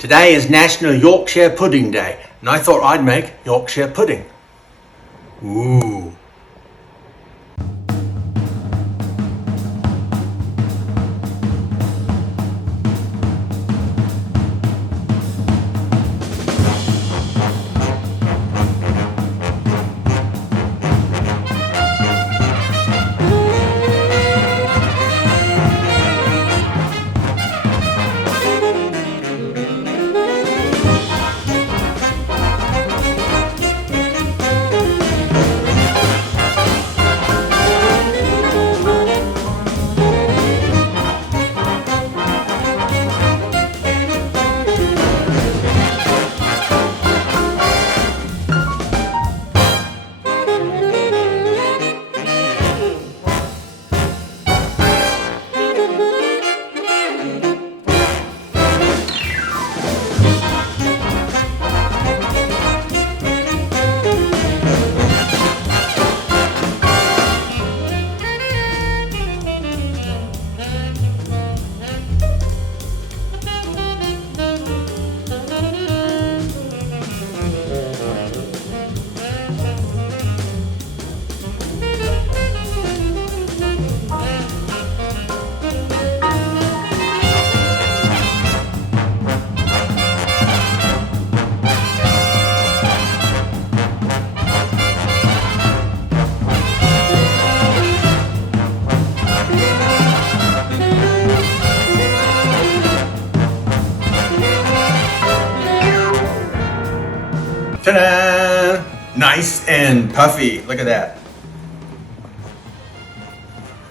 Today is National Yorkshire Pudding Day, and I thought I'd make Yorkshire pudding. Ooh. Ta-da! Nice and puffy. Look at that.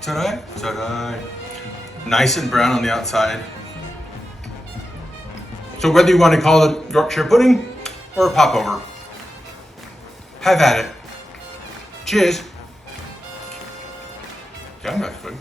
Ta-da! Ta-da! Nice and brown on the outside. So whether you want to call it Yorkshire pudding or a popover, have at it. Cheers. Yeah, that's good.